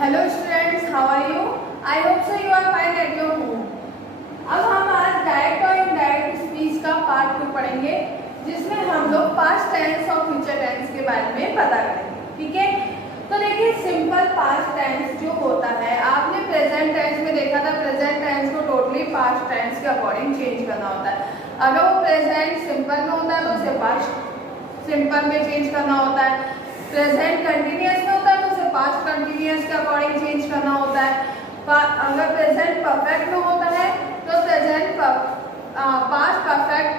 Hello students, how are you? I hope so you are fine at your home. अब हम आज direct और indirect speech का part 2 पढ़ेंगे, जिसमें हम लोग पास्ट टेंस और फ्यूचर टेंस के बारे में पता करेंगे। ठीक है, तो देखिए सिंपल पास्ट टेंस जो होता है, आपने प्रेजेंट टेंस में देखा था, प्रेजेंट टेंस को टोटली पास्ट टेंस के अकॉर्डिंग चेंज करना होता है। अगर वो प्रेजेंट सिंपल में होता है तो उसे पास्ट सिंपल में चेंज करना होता है। प्रेजेंट कंटिन्यूअस में होता है तो उसे पास्ट कंटिन्यूअस के अकॉर्डिंग चेंज करना होता है। अगर प्रेजेंट परफेक्ट में होता है तो प्रेजेंट पास्ट परफेक्ट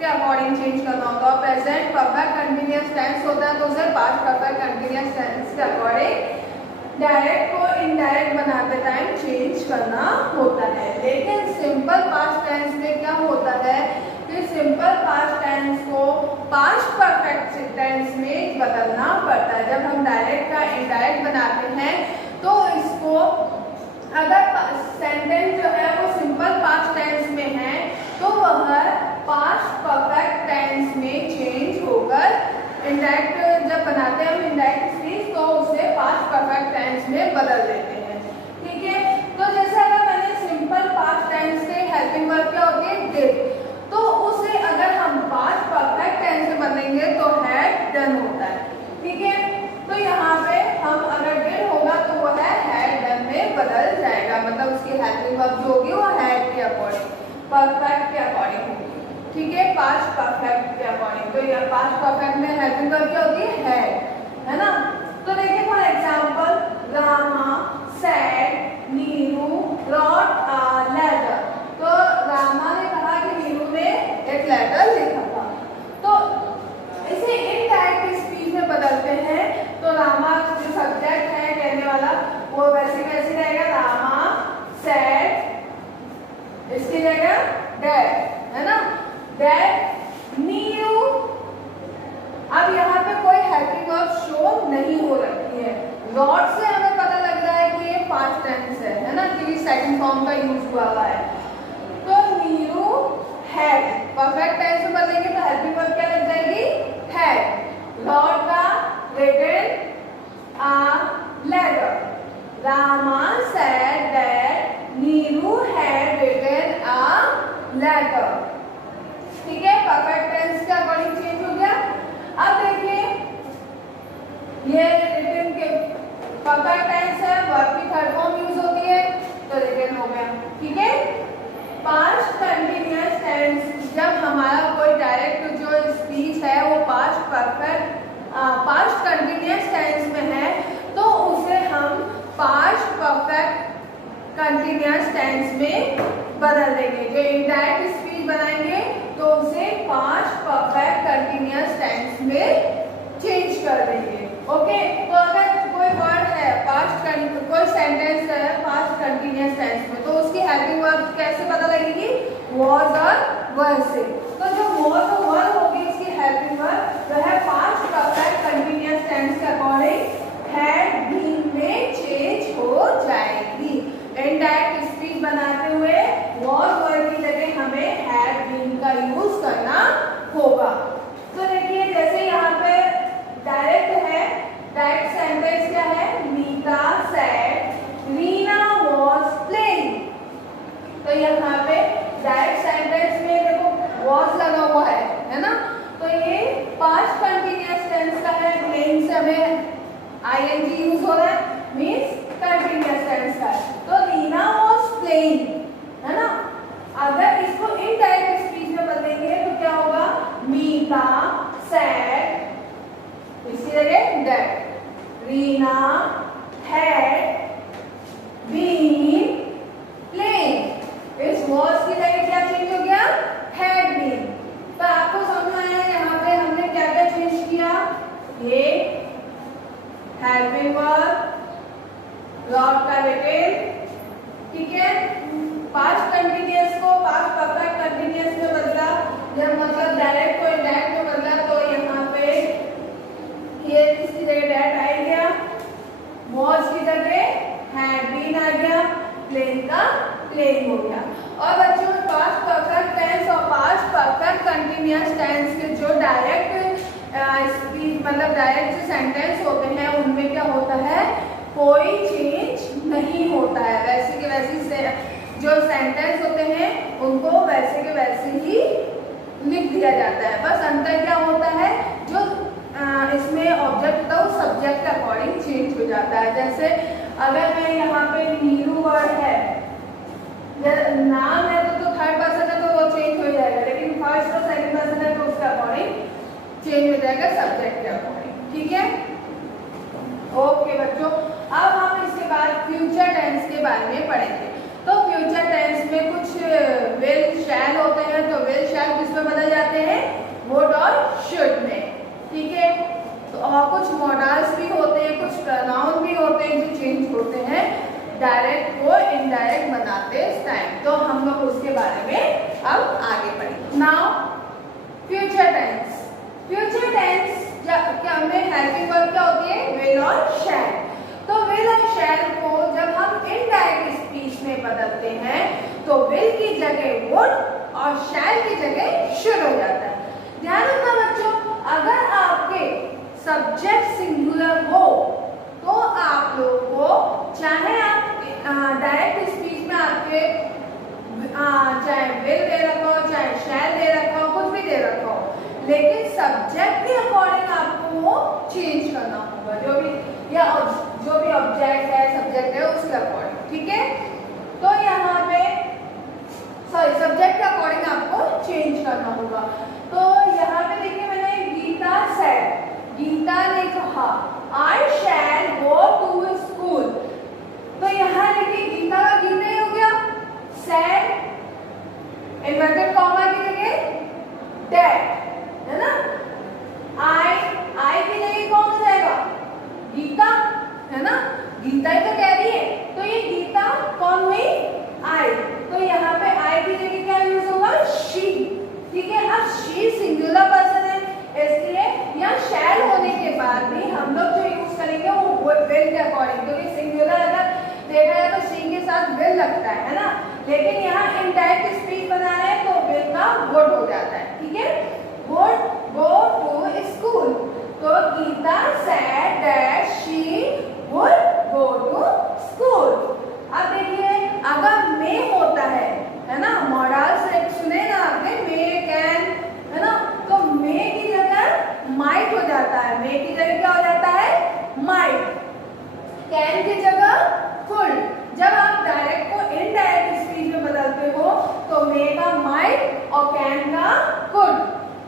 के अकॉर्डिंग चेंज करना होगा। और प्रेजेंट परफेक्ट कंटिन्यूअस टेंस होता है तो उसे पास्ट परफेक्ट कंटिन्यूअस टेंस के अकॉर्डिंग डायरेक्ट को इनडायरेक्ट बनाते टाइम चेंज करना होता है। लेकिन सिंपल पास्ट टेंस में क्या होता है कि सिंपल पास्ट टेंस को पास्ट परफेक्ट टेंस में बदलना पड़ता है। जब हम डायरेक्ट का इनडायरेक्ट बनाते हैं तो इसको, अगर सेंटेंस जो है वो सिंपल पास्ट टेंस में है तो वह पास्ट परफेक्ट टेंस में चेंज होकर इनडायरेक्ट जब बनाते हैं हम इनडायरेक्ट स्पीच तो उसे पास्ट परफेक्ट टेंस में बदल देते हैं। ठीक है, तो जैसे अगर मैंने सिंपल पास्ट टेंस के हेल्पिंग वर्ब क्या होती है डिड, तो उसे अगर हम पास्ट परफेक्ट टेंस में बदलेंगे तो हैड डन होता है। ठीक है, तो यहाँ पे हम अगर डिड होगा तो वो हैड डन में बदल जाएगा, मतलब उसकी हेल्पिंग वर्ब जो होगी वो हैड के अकॉर्डिंग परफेक्ट के अकॉर्डिंग होगी। ठीक है, पास्ट परफेक्ट के अकॉर्डिंग। तो यह पास्ट परफेक्ट में हेल्पिंग वर्ब क्या होती है ना। तो देखिए for example, Rama said Neeru wrote a letter. तो रामा ने कहा कि नीरू ने एक लेटर लिखा था। तो इसे इनडायरेक्ट स्पीच में बदलते हैं तो रामा जो सब्जेक्ट है कहने वाला वो वैसे रहेगा, रामा सेड, इसकी जगह डैड है ना, डैड नीरू। अब यहाँ पे कोई हेल्पिंग वर्ब शो नहीं हो रखी है। रॉट से हमें पता लग रहा है कि ये पास्ट टेंस है ना, क्योंकि सेकंड फॉर्म का यूज हुआ है। तो नीरू हैड, परफेक्ट टेंस में बदलेंगे तो हेल्पिंग वर्ब क्या लग जाएगी, हैड। रॉट का written a letter, Rama said that Neeru had written a letter. ठीक है, परफेक्ट टेंस के अकॉर्डिंग चेंज हो गया। अब देखिए ये रिटन के परफेक्ट टेंस है, वर्ब की थर्ड फॉर्म यूज होती है तो रिटन हो गया। ठीक है, पास्ट कंटिन्यूअस टेंस, जब हमारा कोई डायरेक्ट जो स्पीच है वो पास्ट कंटिन्यूअस टेंस में है तो उसे हम पास्ट परफेक्ट कंटिन्यूअस टेंस में बदल देंगे। जो इनडायरेक्ट स्पीच बनाएंगे तो उसे पास्ट परफेक्ट कंटिन्यूअस टेंस में चेंज कर देंगे। ओके, तो अगर कोई वर्ड है कोई सेंटेंस है पास्ट कंटिन्यूअस टेंस में तो उसकी हेल्पिंग वर्ब कैसे पता लगेगी, वाज और वर से। तो जो वाज और वर होगी उसकी हेल्पिंग वर्ब वह पास्ट परफेक्ट कंटिन्यूअस टेंस के अकॉर्डिंग हैड बीन में चेंज हो जाएगी। इनडायरेक्ट स्पीच बनाते हुए वाज वर की जगह हमें हैड बीन का यूज करना होगा। तो देखिए जैसे यहाँ पे डायरेक्ट है, डायरेक्ट सेंटेंस क्या है, Neeta said Reena was playing. तो यहाँ पे डायरेक्ट सेंटेंस में देखो वाज लगा हुआ है ना, तो ये पास्ट कंटिन्यूअस टेंस का है। प्लेइंग से हमें आईएनजी यूज हो रहा है, मींस कंटिन्यूअस टेंस का है। तो रीना वाज प्लेइंग है ना। अगर इसको इनडायरेक्ट स्पीच में बदलेंगे तो क्या होगा, मीता सेड, इसकी जगह that, Reena had been playing. इस वाज की जगह क्या चेंज हो गया, हैड बीन। तो आपको समझ में आया यहाँ पे हमने क्या क्या चेंज किया, ये हेल्पिंग वर्ब, रॉट का रिटन। ठीक है, पास्ट कंटिन्यूअस को पास्ट परफेक्ट कंटिन्यूअस में बदला, जब मतलब डायरेक्ट को इनडायरेक्ट में बदला तो यहाँ पे ये इसकी जगह डैट आ गया, वाज की जगह हैड बीन आ गया, प्लेइंग का प्लेइंग हो गया। और बच्चों पास्ट परफेक्ट टेंस और पास्ट परफेक्ट कंटिन्यूअस टेंस के जो डायरेक्ट स्पीच मतलब डायरेक्ट जो सेंटेंस होते हैं उनमें क्या होता है कोई चेंज नहीं होता है, वैसे के वैसे से जो सेंटेंस होते हैं उनको वैसे के वैसे ही लिख दिया जाता है। बस अंतर क्या होता है, जो इसमें ऑब्जेक्ट होता है वो सब्जेक्ट के अकॉर्डिंग चेंज हो जाता है। जैसे अगर मैं यहाँ पे नीरू वर्ड है, नाम है तो थर्ड पर्सन है तो वो चेंज हो जाएगा, लेकिन फर्स्ट और सेकंड पर्सन है तो उसके अकॉर्डिंग चेंज हो जाएगा सब्जेक्ट के अकॉर्डिंग। ठीक है, ओके बच्चों, अब हम इसके बाद फ्यूचर टेंस के बारे में पढ़ेंगे। तो फ्यूचर टेंस में कुछ विल शैल होते हैं, तो विल शैल किसमें बदल जाते हैं, वुड और शुड में। ठीक है, तो और कुछ मॉडल्स भी होते हैं, कुछ प्रोनाउन भी होते हैं जो चेंज होते हैं डायरेक्ट को इनडायरेक्ट बनाते इस टाइम। तो हम लोग उसके बारे में अब आगे पढ़ेंगे। Now future tense. Future tense क्या में हेल्पिंग वर्ब क्या होती है, विल और शैल। तो विल और शैल को जब हम इनडायरेक्ट स्पीच में बदलते हैं तो विल की जगह वुड और शैल की जगह शुड हो जाता है। ध्यान रखना बच्चों, अगर आपके सब्जेक्ट सिंगुलर हो तो आप लोगों को चाहे आप डायरेक्ट स्पीच में आपके चाहे विल दे रखा हो, चाहे शैल दे रखा हो, कुछ भी दे रखा हो, लेकिन सब्जेक्ट के अकॉर्डिंग आपको वो चेंज करना होगा, जो भी ऑब्जेक्ट है सब्जेक्ट है उसके अकॉर्डिंग। ठीक है, तो यहाँ पे सब्जेक्ट के अकॉर्डिंग आपको चेंज करना होगा। तो यहाँ पे देखिए मैंने गीता सेड, गीता ने कहा आई शैल गो टू स्कूल। तो यहाँ देखिए गीता का गीता ही हो गया, सेड इन्वर्टेड कॉमा की जगह दैट, है ना। आई की जगह कौन हो जाएगा, गीता, है ना, गीता ही तो कह रही है, तो ये गीता कौन हुई, आई। तो यहाँ पे आई की जगह क्या यूज होगा, शी। ठीक है, अब शी सिंगुलर पर्सन है, इसलिए यहाँ शैल होने के बाद भी हम लोग जो यूज करेंगे वो विल के अकॉर्डिंग, क्योंकि सिंगुलर अगर देखा जाए तो शी के साथ विल लगता है ना, लेकिन यहाँ इनडायरेक्ट स्पीच बना है तो विल का वुड हो जाता है। ठीक है, वुड गो टू स्कूल। तो Geeta said that she would go to school. अब देखिए अगर मे होता है ना, मॉडल सुने ना आपने, मे कैन, है ना, तो मे की जगह माइट हो जाता है, मे की जगह क्या हो जाता है, माइट। कैन की जगह कुड। जब आप डायरेक्ट को इनडायरेक्ट स्पीच में बदलते हो तो मे का माइट और कैन का could.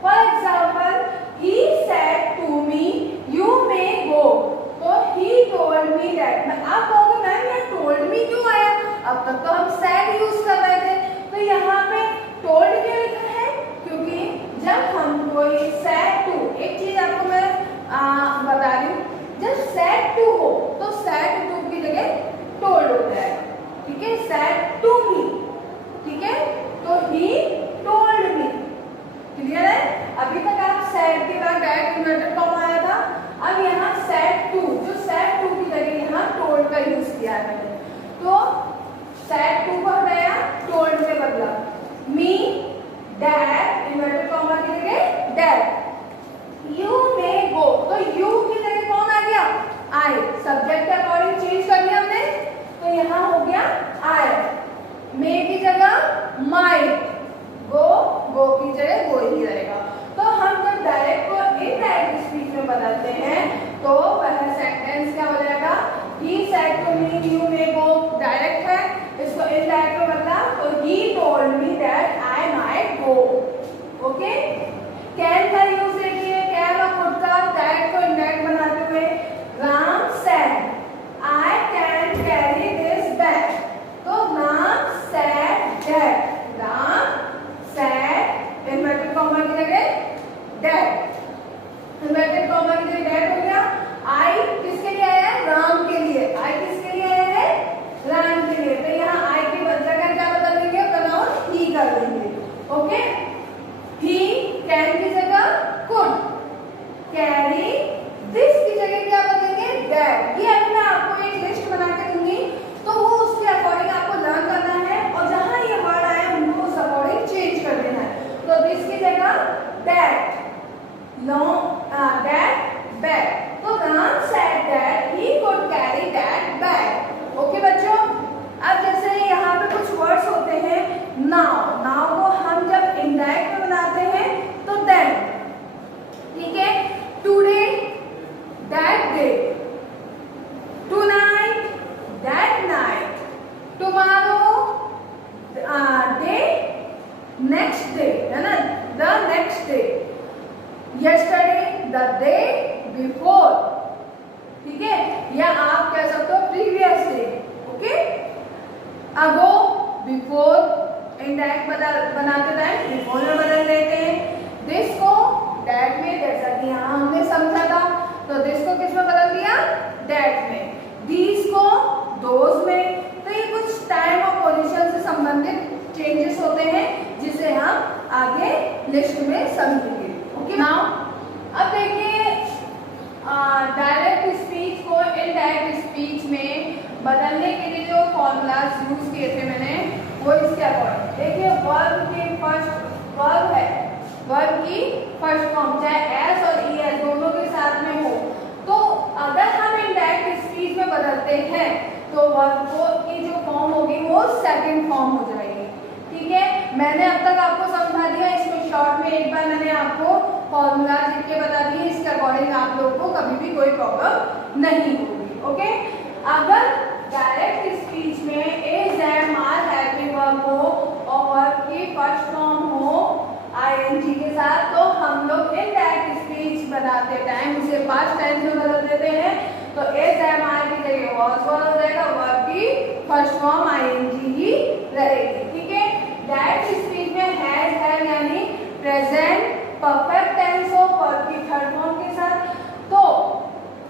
For example, he said to me you may go, तो he told me that। आप कहोगे मैम यहाँ told me क्यों आया, अब तक तो हम said यूज कर रहे थे, तो यहाँ पे told क्यों लिखा है, क्योंकि जब हम कोई said to, एक चीज आपको मैं बता रही हूँ, जब said to हो तो said to की जगह told होता है। ठीक है, said to me, ठीक है, तो he told me। क्लियर है, अभी तक आप सेड के बाद डायरेक्ट इन्वर्टेड कॉमा आया था, अब यहाँ सेड टू, जो सेड टू की जगह यहाँ टोल्ड का यूज किया है मैंने, तो सेड टू का हटाया टोल्ड में बदला। मी डैड इन्वर्टेड कॉमा की जगह डैड। यू मे गो, तो यू की जगह कौन आ गया, आई। सब्जेक्ट के अकॉर्डिंग चेंज कर लिया हमने, तो यहाँ हो गया आई। मे की जगह माइट, गो की जगह गो ही रहेगा। तो हम जब डायरेक्ट को इनडायरेक्ट स्पीच में बदलते हैं तो वह सेंटेंस क्या हो जाएगा, he said to me you may go, direct है, इसको इनडायरेक्ट में बदला तो he told me that I might go। Okay, can का यूज देखिए, कैन और कुड का डायरेक्ट को इनडायरेक्ट बनाते हुए, Ram said I can carry this bag, तो Ram said that, Ram said inverted comma की जगह डैड, इन्वर्टेड कॉमा की जगह डैड हो गया। आई किसके लिए आया है, राम के लिए। आई किसके लिए आया है, राम के लिए, तो यहाँ आई की जगह क्या बदल देंगे, प्रोनाउन ही कर देंगे। ओके, ही कैन की जगह कुड, कैरी दिस की जगह क्या बदलेंगे, डैड। ये अभी मैं आपको एक लिस्ट बना के दूंगी, तो वो उसके अकॉर्डिंग आपको लर्न करना है और जहां ये वर्ड आए उनको उस अकॉर्डिंग चेंज कर देना है। तो दिस की जगह दैट, लॉन्ग दैट बैग, तो Ram said that he could carry that the day before, ठीक है, या आप कह सकते हो प्रीवियस डे, ओके। अगो, बिफोर, इनडायरेक्ट बनाते टाइम बिफोर में बदल देते हैं। दिस को डैट में, जैसा कि यहाँ हमने समझा था, तो दिस को किस में बदल दिया, डैट में। दीस को दोज में। तो ये कुछ टाइम और पोजीशन से संबंधित चेंजेस होते हैं जिसे हम आगे लिस्ट में समझेंगे, ओके। नाउ अब देखिए डायरेक्ट स्पीच को इनडायरेक्ट स्पीच में बदलने के लिए जो फॉर्मूलाज यूज किए थे मैंने, वो इसके अकॉर्डिंग देखिए। वर्ब के फर्स्ट, वर्ब है, वर्ब की फर्स्ट फॉर्म चाहे एस और ई एस दोनों के साथ में हो, तो अगर हम इनडायरेक्ट स्पीच में बदलते हैं तो वर्ब को की जो फॉर्म होगी वो सेकंड फॉर्म हो जाएगी, ठीक है। मैंने अब तक आपको समझा दिया, इसमें शॉर्ट में एक बार मैंने आपको फॉर्मूला लिख के बता दिए, इसके अकॉर्डिंग आप लोग को कभी भी कोई प्रॉब्लम नहीं होगी, ओके। अगर डायरेक्ट स्पीच में is am are helping verb हो और वर्ब की फर्स्ट फॉर्म हो आईएनजी के साथ, तो हम लोग इनडायरेक्ट स्पीच बनाते टाइम उसे पास्ट टेंस में बदल देते हैं। तो इज एम आर की जगह वॉज हो जाएगा, वर्ब की फर्स्ट फॉर्म आईएनजी ही रहेगी, ठीक है। डायरेक्ट स्पीच में हैज है यानी प्रेजेंट परफेक्ट टेंस हो वर्ब की थर्ड फॉर्म के साथ, तो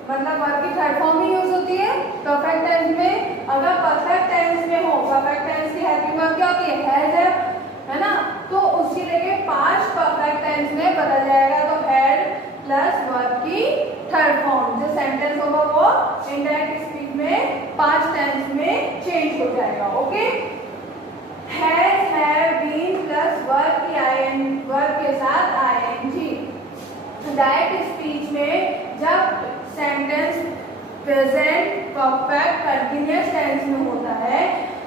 मतलब वर्ब की थर्ड फॉर्म ही यूज होती है परफेक्ट टेंस में। अगर परफेक्ट टेंस में हो, परफेक्ट टेंस की हेल्पिंग वर्ब क्या होती है, है ना, तो उसकी जगह पास्ट परफेक्ट टेंस में बदल जाएगा, तो हैड प्लस वर्ब की थर्ड फॉर्म जो सेंटेंस होगा वो इनडायरेक्ट स्पीच में पास्ट टेंस में चेंज हो जाएगा, okay. Has, have, been plus verb की वर्ब के साथ आईएनजी। डायरेक्ट स्पीच में जब sentence present perfect continuous tense में होता है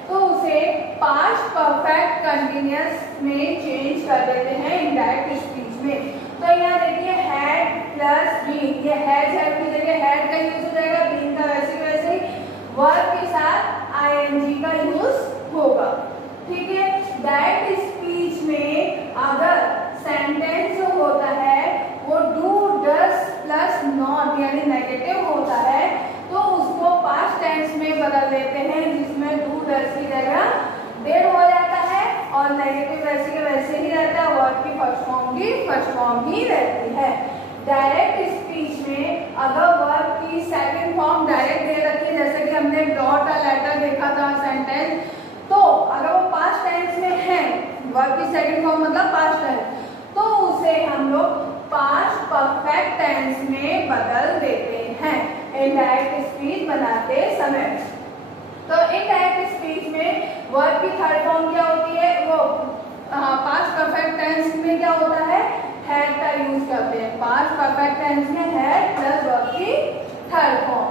तो उसे पास्ट परफेक्ट कंटीन्यूअस में चेंज कर देते हैं इनडायरेक्ट स्पीच में। तो यहाँ देखिए हैड प्लस बीन, ये हैज है की जगह हैड का यूज हो जाएगा, बीन का वैसे वैसे ही वर्ब के साथ आईएनजी का यूज होगा, ठीक है। डायरेक्ट स्पीच में अगर सेंटेंस जो होता है वो डू डस प्लस नॉट यानी नेगेटिव होता है तो उसको पास्ट टेंस में बदल देते हैं, जिसमें डू डस की जगह डेड हो जाता है और नेगेटिव वैसे के वैसे ही रहता है, वर्ब की फर्स्ट फॉर्म की फर्स्ट फॉर्म ही रहती है। डायरेक्ट स्पीच में अगर वर्ब की सेकंड फॉर्म डायरेक्ट दे रखी है, जैसे कि हमने ब्रॉट अ लेटर देखा था सेंटेंस, तो अगर वो पास्ट टेंस में है, वर्ब की सेकंड फॉर्म मतलब पास्ट है, तो उसे हम लोग पास्ट परफेक्ट टेंस में बदल देते हैं इनडायरेक्ट स्पीच बनाते समय। तो इनडायरेक्ट स्पीच में वर्ब की थर्ड फॉर्म क्या होती है, वो पास्ट परफेक्ट टेंस में क्या होता है, हैड का यूज करते हैं। पास्ट परफेक्ट टेंस में हैड प्लस वर्ब की थर्ड फॉर्म।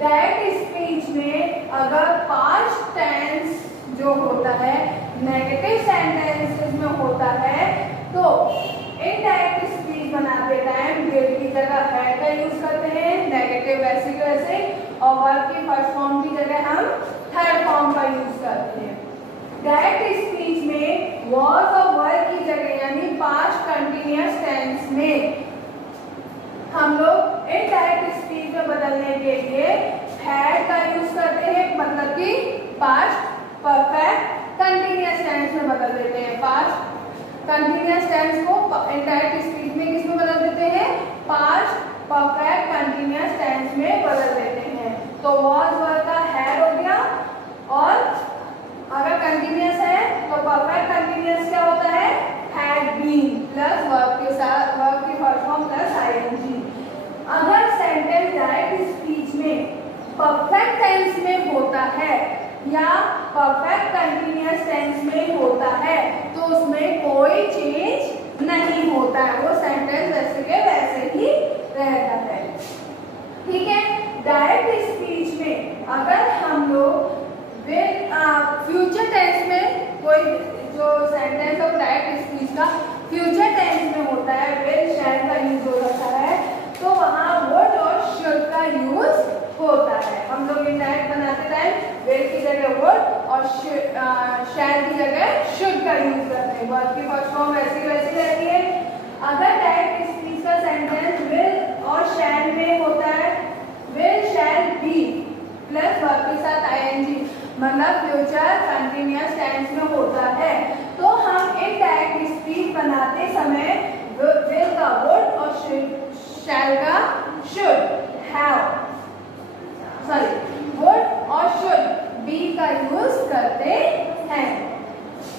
डायरेक्ट स्पीच में अगर पास्ट टेंस जो होता है नेगेटिव सेंटेंसेस में होता है तो इनडायरेक्ट स्पीच बनाते टाइम विल की जगह हैड का यूज करते हैं, नेगेटिव वैसे के वैसे, और वर्ब की फर्स्ट फॉर्म की जगह हम थर्ड फॉर्म का यूज करते हैं। डायरेक्ट स्पीच में वॉज और वर की जगह यानी पास्ट कंटिन्यूअस टेंस में हम लोग इनडायरेक्ट स्पीच में बदलने के लिए हैड का यूज करते हैं, मतलब कि पास्ट परफेक्ट कंटिन्यूअस टेंस में बदल देते हैं। पास्ट कंटिन्यूअस टेंस को इनडायरेक्ट स्पीच में किस में बदल देते हैं, पास्ट परफेक्ट कंटिन्यूअस टेंस में बदल देते हैं। तो वॉज वर का हैड हो गया, और अगर कंटिन्यूअस है तो परफेक्ट कंटिन्यूअस क्या होता है, हैड बीन प्लस वर्ब के साथ वर्ब की फर्स्ट फॉर्म प्लस आईएनजी। अगर सेंटेंस डायरेक्ट स्पीच में परफेक्ट टेंस में होता है या परफेक्ट कंटिन्यूअस टेंस में होता है तो उसमें कोई चेंज नहीं होता है, वो सेंटेंस वैसे के वैसे ही रहता है, ठीक है। डायरेक्ट स्पीच में अगर हम लोग फ्यूचर टेंस में कोई जो सेंटेंस है वो डायरेक्ट स्पीच का फ्यूचर टेंस में होता है, विल शैल का यूज हो जाता है, तो वहाँ वुड और शुड का यूज होता है। हम लोग इनडायरेक्ट बनाते टाइम विल की जगह वुड और शैल की जगह शुड का यूज करते हैं, वर्ब की फर्स्ट फॉर्म वैसी वैसी रहती है। अगर डायरेक्ट स्पीच का सेंटेंस समय विल का वुड और शैल का शुड, हैव, सॉरी वुड और शुड बी का यूज करते हैं।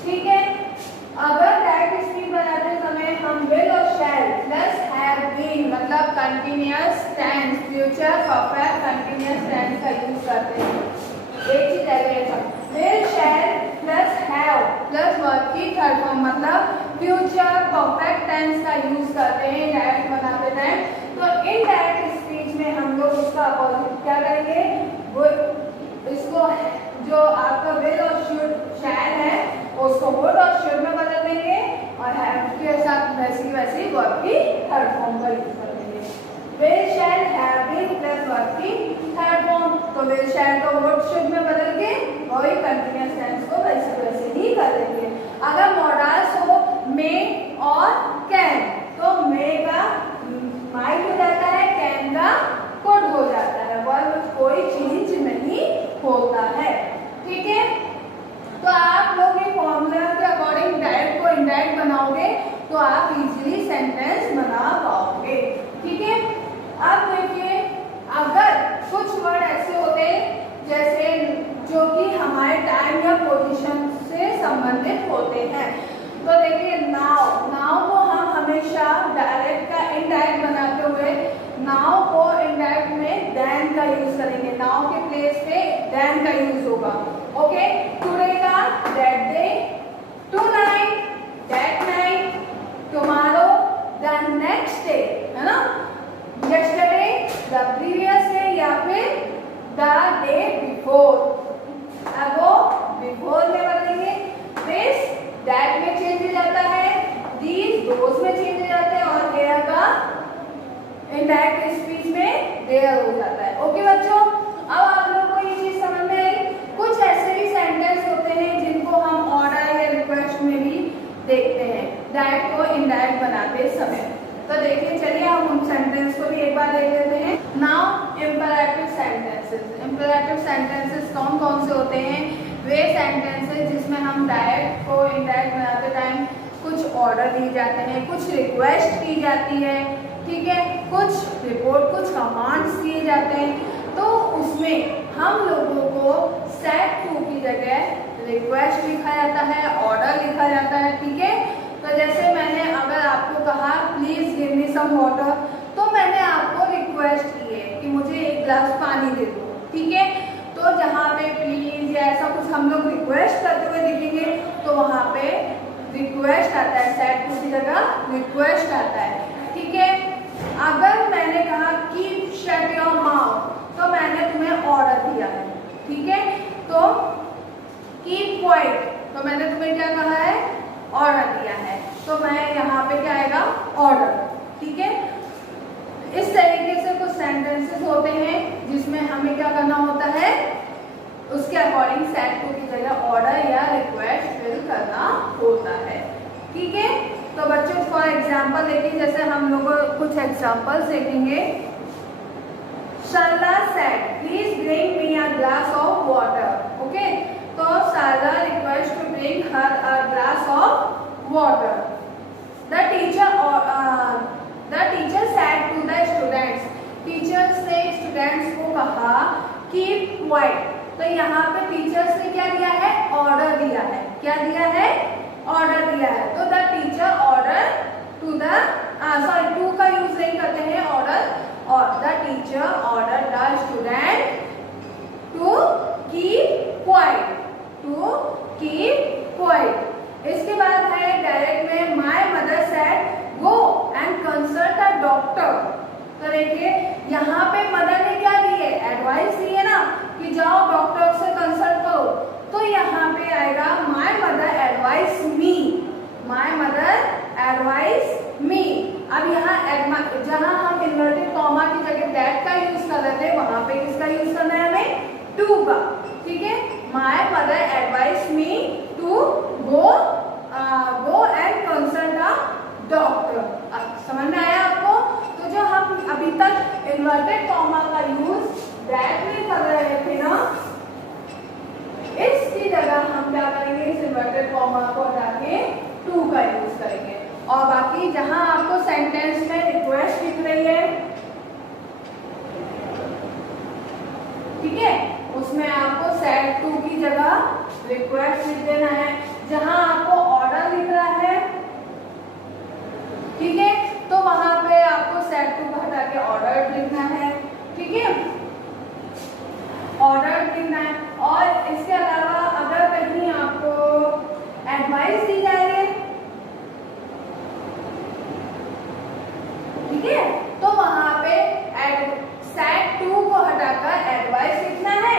ठीक है, अगर डायरेक्ट स्पीच बनाते समय हम विल और शैल प्लस हैव बीन मतलब continuous tense, future perfect continuous tense का यूज करते हैं। एक चीज ऐसा will shall plus have plus verb की थर्ड फॉर्म मतलब फ्यूचर परफेक्ट टेंस का यूज करते हैं डायरेक्ट बनाते टाइम। तो इनडायरेक्ट स्पीच में हम लोग उसका अपोजिट क्या करेंगे, वो इसको जो आपका विल और शुड शैल है उसको वुड और शुड में बदल देंगे और हैव के साथ वैसी वैसी वर्ब की थर्ड फॉर्म का यूज कर देंगे। Will shall have been plus verb की थर्ड फॉर्म, तो विल शैल को वुड शुड में बदल के वही कंटिन्यूअस टेंस को वैसे वैसे ही कर देंगे। अगर मॉडल्स हो मे और कैन तो मे का माइट हो जाता है, कैन का कुड हो जाता है, वर्ब कोई चेंज नहीं होता है। ठीक है, तो आप लोग ये फॉर्मूला के अकॉर्डिंग डायरेक्ट को इनडायरेक्ट बनाओगे तो आप इजीली सेंटेंस बना पाओगे। ठीक है, अब देखिए अगर कुछ वर्ड ऐसे होते जैसे जो कि हमारे टाइम या पोजीशन से संबंधित होते हैं, तो देखिए नाउ, नाउ को हम हमेशा डायरेक्ट का इनडायरेक्ट बनाते हुए नाउ को इनडायरेक्ट में देन का यूज करेंगे, नाउ के प्लेस पे देन का यूज होगा। ओके, टुडे का that day, tonight that night, tomorrow the next day, है ना, यस्टरडे द प्रीवियस डे या फिर the day before, ago before में बदलेंगे, दिस दैट में चेंज हो जाता है, दीज दोस में चेंज हो जाते हैं और हेयर का इनडायरेक्ट स्पीच में देयर हो जाता है। ओके बच्चों, अब आप लोगों को ये चीज समझ में आई। कुछ ऐसे भी सेंटेंस होते हैं जिनको हम ऑर्डर या रिक्वेस्ट में भी देखते हैं डायरेक्ट को इनडायरेक्ट बनाते समय। तो देखिए चलिए हम उन सेंटेंस को भी एक बार देख लेते हैं। Now imperative sentences, imperative sentences कौन कौन से होते हैं, वे सेंटेंसेस जिसमें हम डायरेक्ट को इनडायरेक्ट बनाते टाइम कुछ ऑर्डर दिए जाते हैं, कुछ रिक्वेस्ट की जाती है, ठीक है, कुछ रिपोर्ट, कुछ कमांड्स दिए जाते हैं, तो उसमें हम लोगों को सेट टू की जगह रिक्वेस्ट लिखा जाता है, ऑर्डर लिखा जाता है। ठीक है, तो जैसे मैंने अगर आपको कहा please give me some water, तो मैंने आपको रिक्वेस्ट की है कि मुझे एक गिलास पानी दे दो। ठीक है, तो जहाँ पे प्लीज या ऐसा कुछ हम लोग रिक्वेस्ट करते हुए दिखेंगे तो वहाँ पे रिक्वेस्ट आता है, सेट टू की जगह रिक्वेस्ट आता है। ठीक है, अगर मैंने कहा कीप शट योर माउथ, तो मैंने तुम्हें ऑर्डर दिया है। ठीक है, तो कीप क्वाइट, तो मैंने तुम्हें क्या कहा है, ऑर्डर दिया है, तो मैं यहाँ पे क्या आएगा, ऑर्डर। ठीक है, इस तरीके से कुछ सेंटेंसेस होते हैं जिसमें हमें क्या करना होता है, उसके अकॉर्डिंग सेट टू की जगह ऑर्डर या रिक्वेस्ट फिल करना होता है। ठीक है, तो बच्चों फॉर एग्जाम्पल देखिए, जैसे हम लोग कुछ एग्जाम्पल्स देखेंगे। Sharda said please bring me a glass of water. Okay, तो Sharda request to bring her a glass of water. The teacher said to the students, teachers ने स्टूडेंट्स को कहा कीप क्वाइट, तो यहाँ पे टीचर्स ने क्या दिया है, ऑर्डर दिया है। क्या दिया है, ऑर्डर दिया है। तो the teacher order to the, sorry to का यूज नहीं करते हैं, ऑर्डर, और the teacher order the student to keep quiet, to keep quiet. इसके बाद है डायरेक्ट में my mother said go and consult a doctor. तो देखिए यहाँ पे मदर ने क्या दी है, एडवाइस दी है ना कि जाओ डॉक्टर से कंसल्ट करो, तो यहाँ पे आएगा my mother advise me, my mother advise me. अब यहाँ जहाँ हम इन्वर्टेड कॉमा की जगह दैट का यूज कर रहे थे, वहां पे किसका यूज करना है हमें, टू का। ठीक है, my mother advise me to go and consult a doctor. समझ में आया आपको? तो जो हम अभी तक इन्वर्टेड कॉमा का यूज दैट में कर रहे थे ना, इसकी जगह हम क्या करेंगे, इस इन्वर्टेड कॉमा को हटा के टू का यूज करेंगे। और बाकी जहां आपको सेंटेंस में रिक्वेस्ट दिख रही है, ठीक है, उसमें आपको सेट टू की जगह रिक्वेस्ट लिख देना है। जहां आपको ऑर्डर दिख रहा है, ठीक है, तो वहां पे आपको सेट टू को हटा के ऑर्डर लिखना है, ठीक है, ऑर्डर लिखना है। और इसके अलावा अगर कहीं आपको एडवाइस दी जा रही है, ठीक है, तो वहां पे सेट टू को हटाकर एडवाइस लिखना है,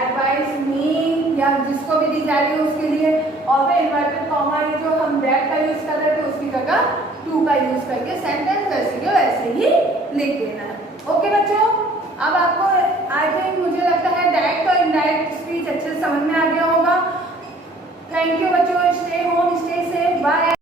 एडवाइस मी या जिसको भी दी जा रही है उसके लिए, और फिर इन्वर्टेड कॉमा ये जो हम दैट का यूज कर रहे थे उसकी जगह टू का यूज करके सेंटेंस जैसे के वैसे ही लिख देना है। ओके बच्चों, अब आपको आई थिंक मुझे लगता है डायरेक्ट और इनडायरेक्ट स्पीच अच्छे से समझ में आ गया होगा। थैंक यू बच्चों, stay home, stay safe, bye.